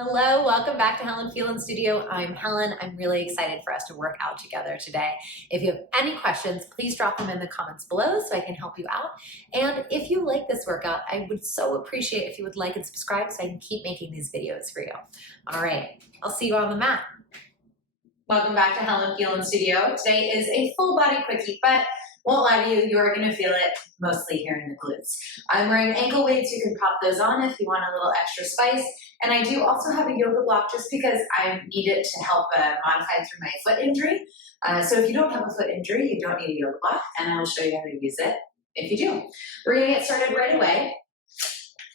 Hello, welcome back to Helen Phelan Studio. I'm Helen. I'm really excited for us to work out together today. If you have any questions, please drop them in the comments below so I can help you out. And if you like this workout, I would so appreciate if you would like and subscribe so I can keep making these videos for you. All right, I'll see you on the mat. Welcome back to Helen Phelan Studio. Today is a full body quickie, but won't lie to you, you're gonna feel it mostly here in the glutes. I'm wearing ankle weights. You can pop those on if you want a little extra spice. And I do also have a yoga block just because I need it to help modify through my foot injury. So if you don't have a foot injury, you don't need a yoga block, and I will show you how to use it if you do. We're gonna get started right away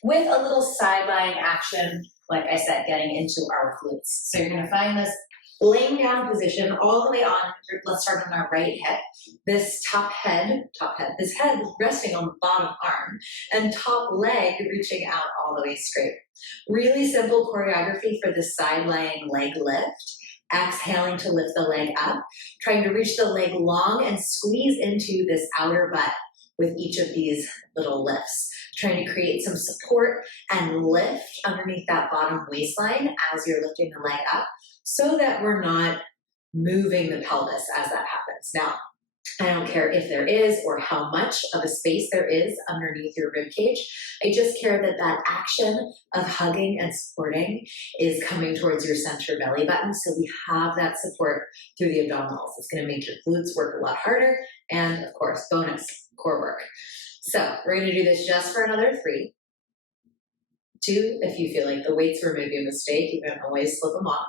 with a little side lying action, like I said, getting into our glutes. So you're gonna find this laying down position all the way on. Let's start on our right hip. This this head resting on the bottom arm and top leg reaching out all the way straight. Really simple choreography for the side lying leg lift. Exhaling to lift the leg up, trying to reach the leg long and squeeze into this outer butt with each of these little lifts. Trying to create some support and lift underneath that bottom waistline as you're lifting the leg up, so that we're not moving the pelvis as that happens. Now, I don't care if there is or how much of a space there is underneath your rib cage. I just care that that action of hugging and supporting is coming towards your center belly button, so we have that support through the abdominals. It's gonna make your glutes work a lot harder, and of course, bonus, core work. So we're gonna do this just for another 3. 2, if you feel like the weights were maybe a mistake, you can always slip them off.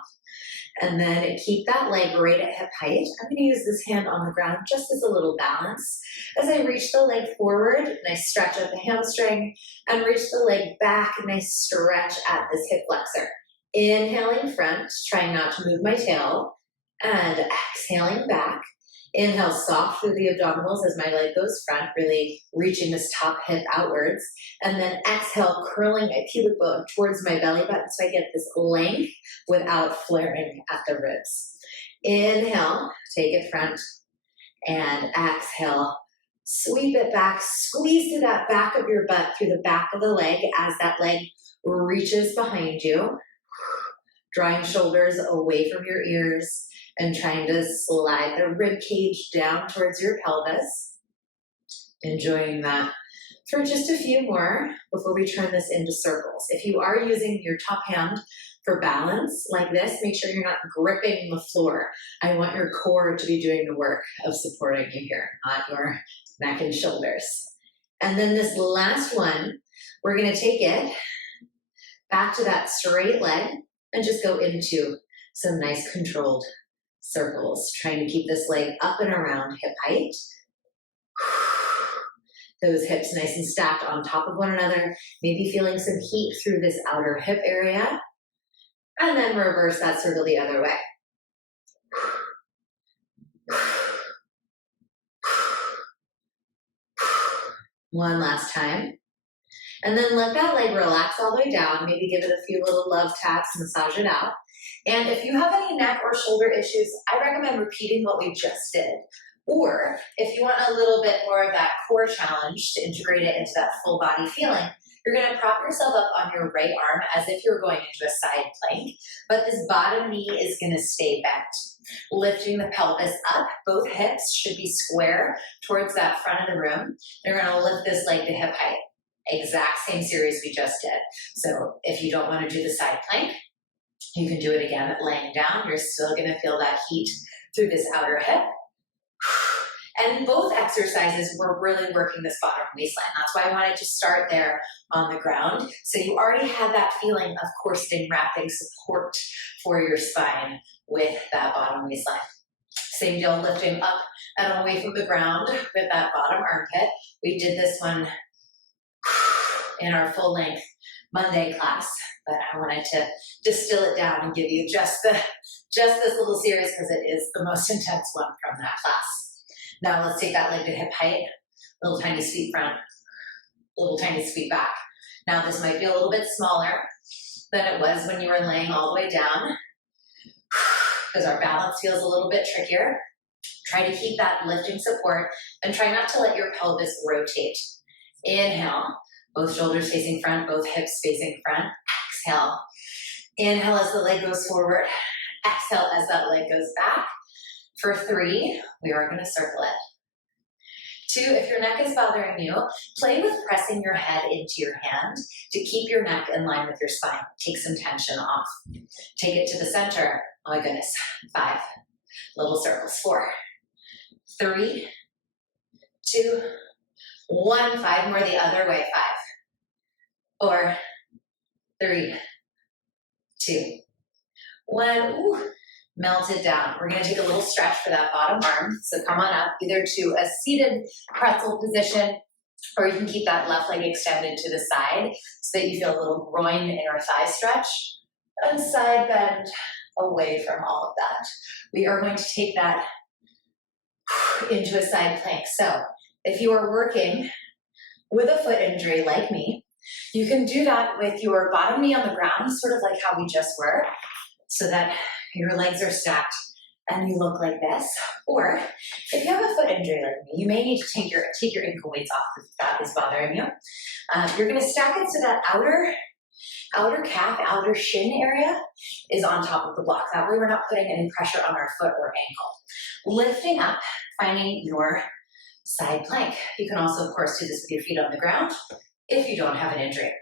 And then keep that leg right at hip height. I'm gonna use this hand on the ground just as a little balance. As I reach the leg forward, and I stretch at the hamstring, and reach the leg back, and I stretch at this hip flexor. Inhaling front, trying not to move my tail, and exhaling back. Inhale soft through the abdominals as my leg goes front, really reaching this top hip outwards. And then exhale, curling my pubic bone towards my belly button so I get this length without flaring at the ribs. Inhale, take it front, and exhale, sweep it back, squeeze to that back of your butt through the back of the leg as that leg reaches behind you. Drawing shoulders away from your ears and trying to slide the rib cage down towards your pelvis. Enjoying that for just a few more before we turn this into circles. If you are using your top hand for balance like this, make sure you're not gripping the floor. I want your core to be doing the work of supporting you here, not your neck and shoulders. And then this last one, we're gonna take it back to that straight leg and just go into some nice controlled circles, trying to keep this leg up and around hip height. Those hips nice and stacked on top of one another, maybe feeling some heat through this outer hip area. And then reverse that circle the other way. One last time. And then let that leg relax all the way down. Maybe give it a few little love taps, massage it out. And if you have any neck or shoulder issues, I recommend repeating what we just did. Or if you want a little bit more of that core challenge to integrate it into that full body feeling, you're gonna prop yourself up on your right arm as if you're going into a side plank, but this bottom knee is gonna stay bent. Lifting the pelvis up, both hips should be square towards that front of the room. You're gonna lift this leg to hip height. Exact same series we just did. So if you don't want to do the side plank, you can do it again laying down. You're still going to feel that heat through this outer hip. And both exercises, we're really working this bottom waistline. That's why I wanted to start there on the ground. So you already had that feeling of corseting, wrapping support for your spine with that bottom waistline. Same deal, lifting up and away from the ground with that bottom armpit. We did this one in our full length Monday class, but I wanted to distill it down and give you just this little series because it is the most intense one from that class. Now let's take that leg to hip height, little tiny sweep front, little tiny sweep back. Now this might be a little bit smaller than it was when you were laying all the way down because our balance feels a little bit trickier. Try to keep that lifting support and try not to let your pelvis rotate. Inhale, both shoulders facing front, both hips facing front. Exhale, Inhale as the leg goes forward. Exhale as that leg goes back. For 3, we are going to circle it. 2, if your neck is bothering you, play with pressing your head into your hand to keep your neck in line with your spine. Take some tension off. Take it to the center. Oh my goodness. 5, little circles. 4, 3, 2, 1. 5 more the other way. 5, 4, 3, 2, 1. Ooh. Melt it down. We're going to take a little stretch for that bottom arm. So come on up either to a seated pretzel position, or you can keep that left leg extended to the side so that you feel a little groin, inner thigh stretch, and side bend away from all of that. We are going to take that into a side plank. So if you are working with a foot injury like me, you can do that with your bottom knee on the ground, sort of like how we just were, so that your legs are stacked and you look like this. Or if you have a foot injury like me, you may need to take your ankle weights off if that is bothering you. You're going to stack it so that outer calf, outer shin area is on top of the block. That way we're not putting any pressure on our foot or ankle. Lifting up, finding your side plank. You can also, of course, do this with your feet on the ground if you don't have an injury.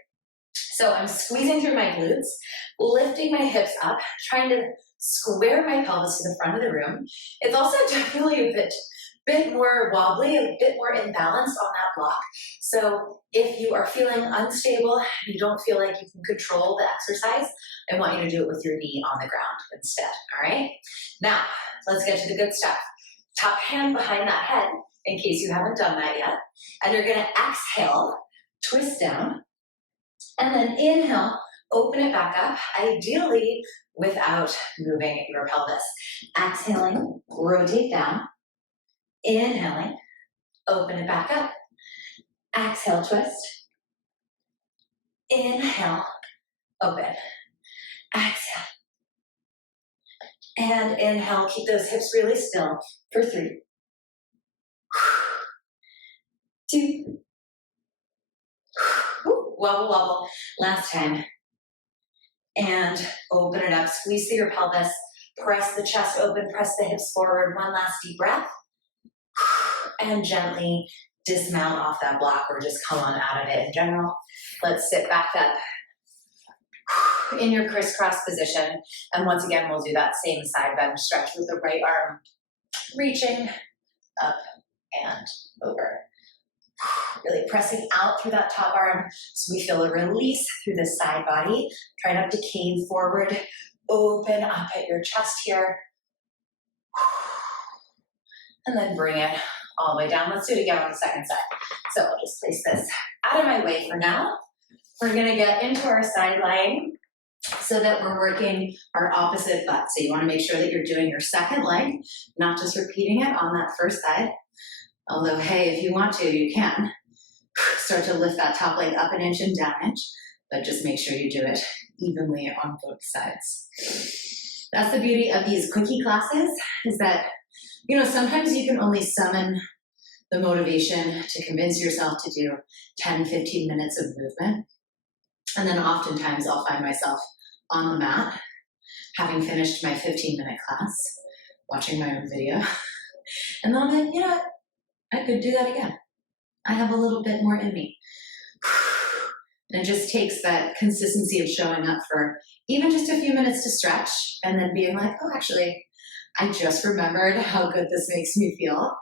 So I'm squeezing through my glutes, lifting my hips up, trying to square my pelvis to the front of the room. It's also definitely a bit more wobbly, a bit more imbalanced on that block. So if you are feeling unstable, you don't feel like you can control the exercise, I want you to do it with your knee on the ground instead, all right? Now, let's get to the good stuff. Top hand behind that head, in case you haven't done that yet. And you're gonna exhale, twist down, and then inhale, open it back up, ideally without moving your pelvis. Exhaling, rotate down. Inhaling, open it back up. Exhale, twist. Inhale, open. Exhale. And inhale, keep those hips really still for 3, 2, wobble, wobble. Last time. And open it up. Squeeze through your pelvis. Press the chest open. Press the hips forward. One last deep breath. And gently dismount off that block or just come on out of it in general. Let's sit back up in your crisscross position. And once again, we'll do that same side bend stretch with the right arm reaching up and over. Really pressing out through that top arm so we feel a release through the side body. Try not to cave forward. Open up at your chest here. And then bring it all the way down. Let's do it again on the second side. So I'll just place this out of my way for now. We're going to get into our side lying so that we're working our opposite butt. So you want to make sure that you're doing your second leg, not just repeating it on that first side. Although, hey, if you want to, you can. Start to lift that top leg up an inch and down an inch, but just make sure you do it evenly on both sides. That's the beauty of these quickie classes, is that, you know, sometimes you can only summon the motivation to convince yourself to do 10, 15 minutes of movement. And then oftentimes I'll find myself on the mat, having finished my 15-minute class, watching my own video. And then I'm like, you know what? I could do that again. I have a little bit more in me. And it just takes that consistency of showing up for even just a few minutes to stretch and then being like, oh, actually, I just remembered how good this makes me feel.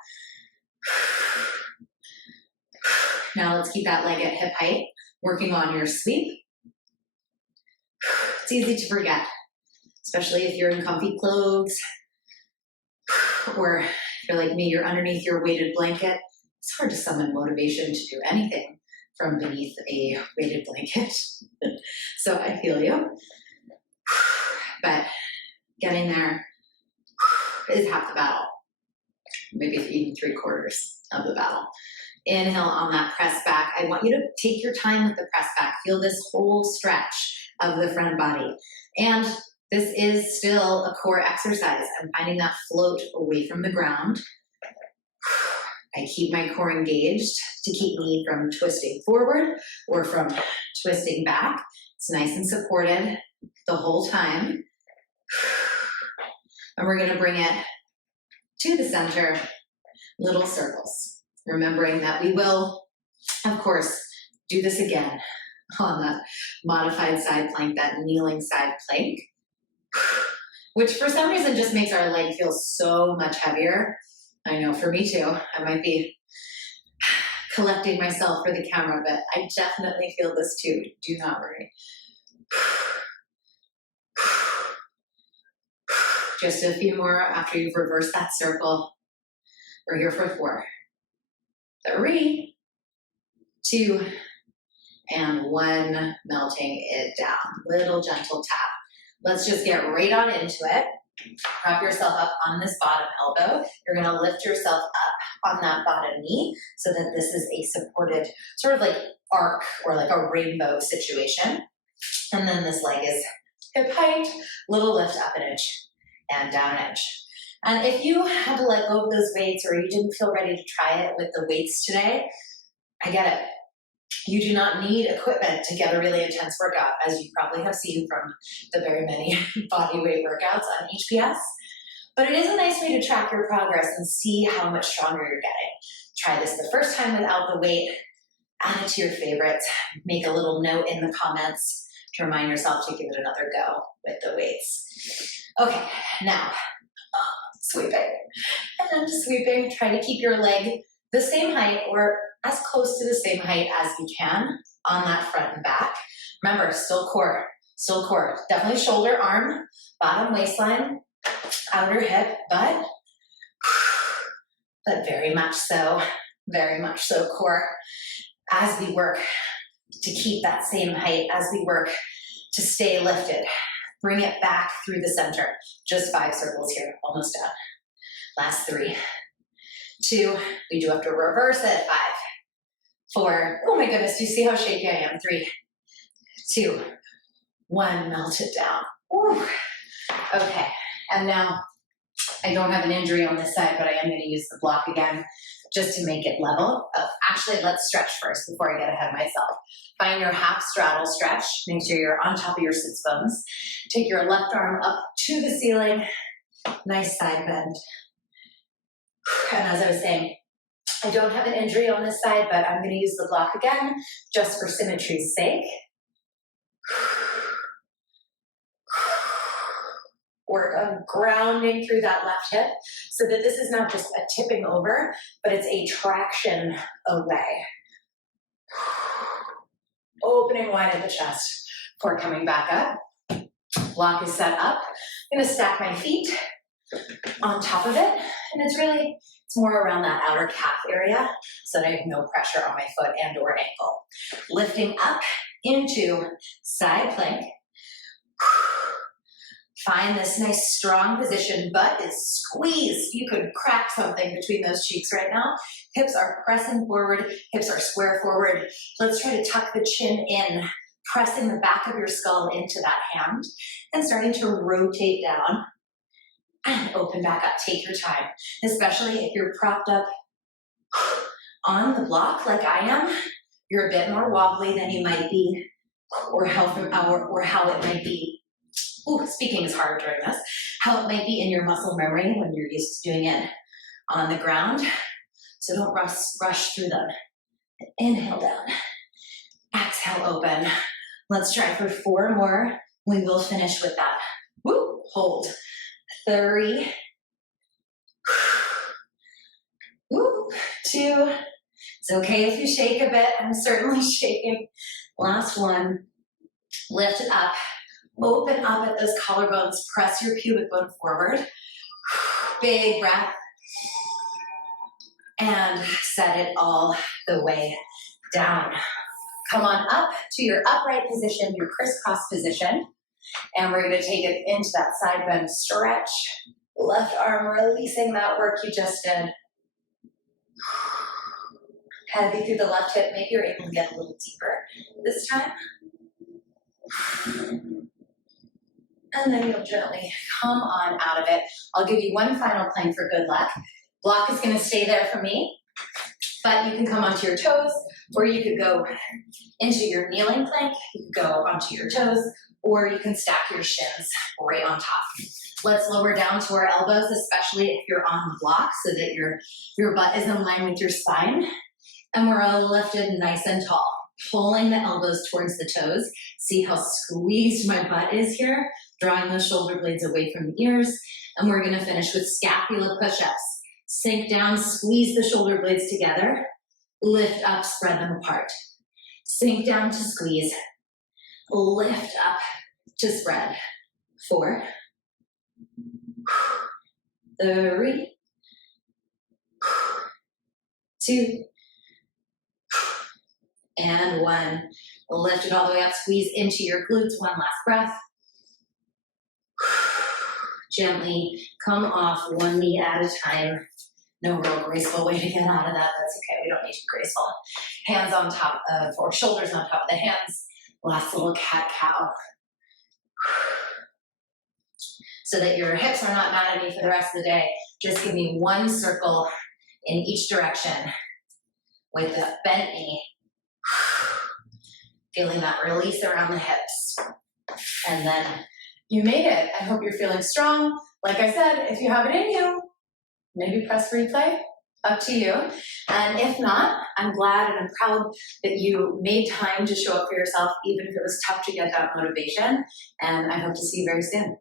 Now let's keep that leg at hip height, working on your sweep. It's easy to forget, especially if you're in comfy clothes, or if you're like me, you're underneath your weighted blanket. It's hard to summon motivation to do anything from beneath a weighted blanket. So I feel you. But getting there is half the battle, maybe even 3/4 of the battle. Inhale on that press back. I want you to take your time with the press back. Feel this whole stretch of the front body. And this is still a core exercise. I'm finding that float away from the ground. I keep my core engaged to keep me from twisting forward or from twisting back. It's nice and supported. the whole time. And we're gonna bring it to the center, little circles. Remembering that we will, of course, do this again on that modified side plank, that kneeling side plank, which for some reason just makes our leg feel so much heavier. I know, for me too. I might be collecting myself for the camera, but I definitely feel this too. Do not worry. Just a few more after you've reversed that circle. We're here for 4, 3, 2, and 1, melting it down. Little gentle tap. Let's just get right on into it. Prop yourself up on this bottom elbow. You're gonna lift yourself up on that bottom knee so that this is a supported sort of like arc or like a rainbow situation. And then this leg is hip height, little lift up an inch and down an inch. And if you had to let go of those weights or you didn't feel ready to try it with the weights today, I get it. You do not need equipment to get a really intense workout, as you probably have seen from the very many body weight workouts on HPS. But it is a nice way to track your progress and see how much stronger you're getting. Try this the first time without the weight, add it to your favorites, make a little note in the comments to remind yourself to give it another go with the weights. Okay, now, sweeping. And then just sweeping, try to keep your leg the same height or as close to the same height as you can on that front and back. Remember, still core, still core. Definitely shoulder, arm, bottom waistline, outer hip, but very much so core as we work to keep that same height, as we work to stay lifted. Bring it back through the center. Just 5 circles here, almost done. Last 3, 2, we do have to reverse it, 5, 4, oh my goodness, do you see how shaky I am? 3, 2, 1, melt it down. Woo. Okay, and now I don't have an injury on this side, but I am gonna use the block again just to make it level. Actually, let's stretch first before I get ahead of myself. Find your half straddle stretch. Make sure you're on top of your sits bones. Take your left arm up to the ceiling. Nice side bend. And as I was saying, I don't have an injury on this side, but I'm gonna use the block again just for symmetry's sake. Work on grounding through that left hip so that this is not just a tipping over, but it's a traction away. Opening wide at the chest before coming back up. Block is set up. I'm gonna stack my feet on top of it, and it's more around that outer calf area so that I have no pressure on my foot and or ankle. Lifting up into side plank. Find this nice strong position. Butt is squeezed. You could crack something between those cheeks right now. Hips are pressing forward. Hips are square forward. Let's try to tuck the chin in, pressing the back of your skull into that hand and starting to rotate down and open back up. Take your time, especially if you're propped up on the block like I am. You're a bit more wobbly than you might be, or how it might be. Ooh, speaking is hard during this. How it might be in your muscle memory when you're used to doing it on the ground. So don't rush through them. Inhale down. Exhale, open. Let's try for 4 more. We will finish with that. Woo, hold. 3. Woo, 2. It's okay if you shake a bit. I'm certainly shaking. Last 1. Lift it up. Open up at those collarbones, press your pubic bone forward. Big breath. And set it all the way down. Come on up to your upright position, your crisscross position. And we're gonna take it into that side bend stretch. Left arm releasing that work you just did. Heavy through the left hip. Maybe you're able to get a little deeper this time. And then you'll gently come on out of it. I'll give you one final plank for good luck. Block is gonna stay there for me, but you can come onto your toes, or you could go into your kneeling plank. You could go onto your toes, or you can stack your shins right on top. Let's lower down to our elbows, especially if you're on the block, so that your butt is in line with your spine. And we're all lifted nice and tall, pulling the elbows towards the toes. See how squeezed my butt is here? Drawing those shoulder blades away from the ears. And we're gonna finish with scapula push-ups. Sink down, squeeze the shoulder blades together. Lift up, spread them apart. Sink down to squeeze. Lift up to spread. 4, 3, 2, and 1. Lift it all the way up, squeeze into your glutes. One last breath. Gently come off one knee at a time. No real graceful way to get out of that. That's okay, we don't need to be graceful. Hands on top of, or shoulders on top of the hands. Last little cat-cow. So that your hips are not mad at me for the rest of the day. Just give me one circle in each direction with the bent knee. Feeling that release around the hips. And then you made it. I hope you're feeling strong. Like I said, if you have it in you, maybe press replay, up to you. And if not, I'm glad and I'm proud that you made time to show up for yourself, even if it was tough to get that motivation. And I hope to see you very soon.